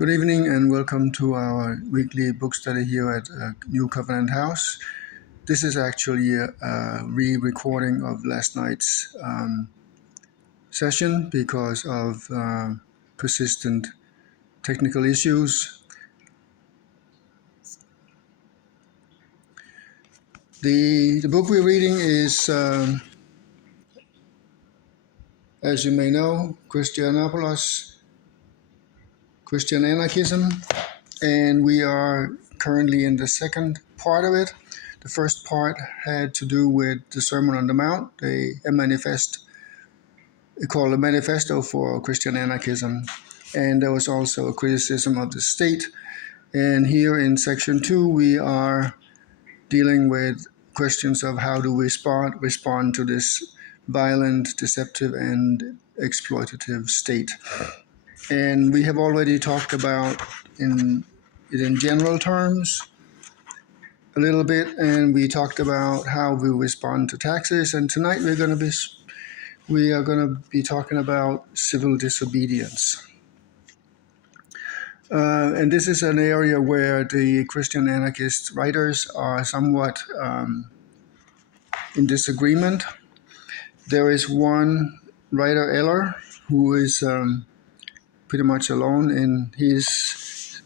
Good evening and welcome to our weekly book study here at New Covenant House. This is actually a re-recording of last night's session because of persistent technical issues. The book we're reading is, as you may know, Christian Anarchism, and we are currently in the second part of it. The first part had to do with the Sermon on the Mount, a manifesto called a Manifesto for Christian Anarchism, and there was also a criticism of the state. And here in section 2, we are dealing with questions of how to respond to this violent, deceptive, and exploitative state. And we have already talked about in general terms a little bit, and we talked about how we respond to taxes. And tonight we are going to be talking about civil disobedience. And this is an area where the Christian anarchist writers are somewhat in disagreement. There is one writer, Eller, who is pretty much alone in his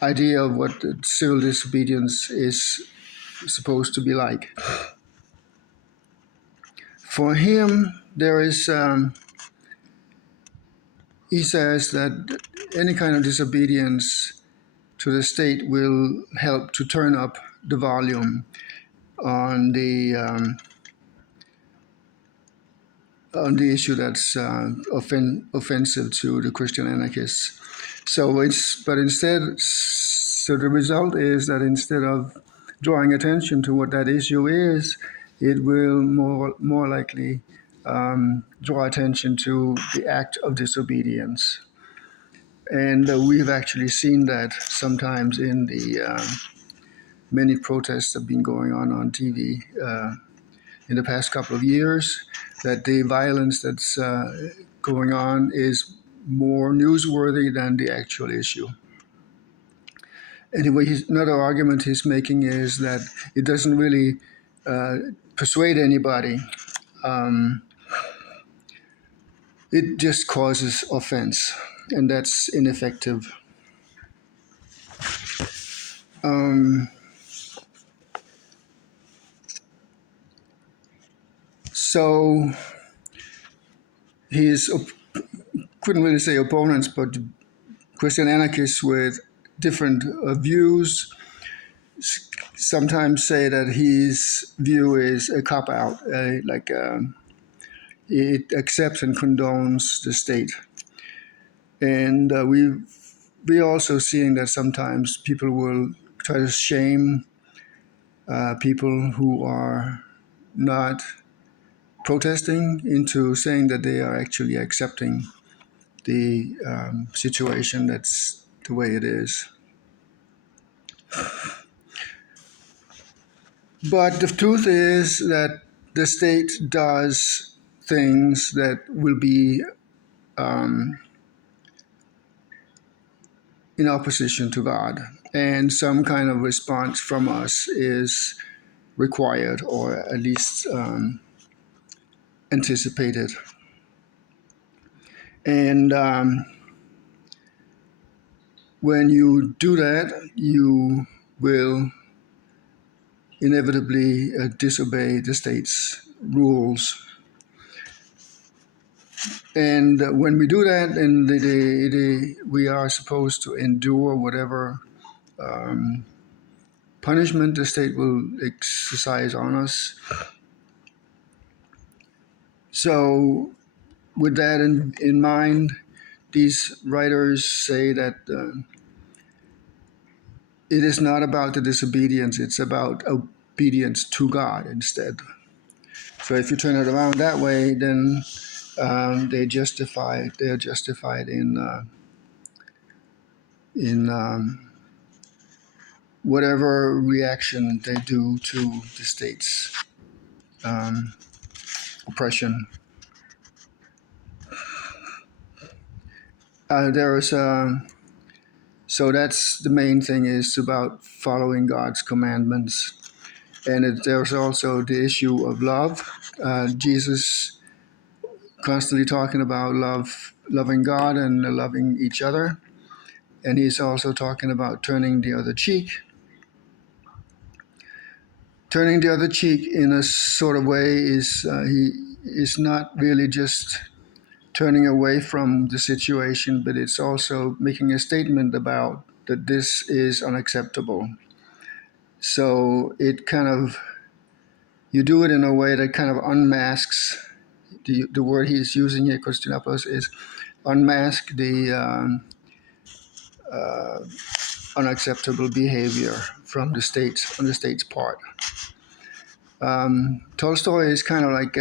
idea of what civil disobedience is supposed to be like. For him, there is, he says that any kind of disobedience to the state will help to turn up the volume on the issue that's offensive to the Christian anarchists. So the result is that instead of drawing attention to what that issue is, it will more likely draw attention to the act of disobedience. And we've actually seen that sometimes in the many protests that have been going on TV in the past couple of years, that the violence that's going on is more newsworthy than the actual issue. Anyway, another argument he's making is that it doesn't really persuade anybody. It just causes offense, and that's ineffective. So his couldn't really say opponents, but Christian anarchists with different views sometimes say that his view is a cop-out, it accepts and condones the state. And we're also seeing that sometimes people will try to shame people who are not protesting into saying that they are actually accepting the situation that's the way it is. But the truth is that the state does things that will be in opposition to God, and some kind of response from us is required, or at least anticipated. And when you do that, you will inevitably disobey the state's rules. And when we do that, then we are supposed to endure whatever punishment the state will exercise on us. So with that in mind, these writers say that it is not about the disobedience, it's about obedience to God instead. So if you turn it around that way, then they're justified in whatever reaction they do to the state's oppression. There is so that's the main thing is about following God's commandments, and there's also the issue of love. Jesus constantly talking about loving God and loving each other, and he's also talking about turning the other cheek. Turning the other cheek in a sort of way is he is not really just turning away from the situation, but it's also making a statement about that this is unacceptable. So it kind of, you do it in a way that kind of unmasks the word he's using here, Kostinopoulos, is unmask the unacceptable behavior from the state's on the state's part. Tolstoy is kind of like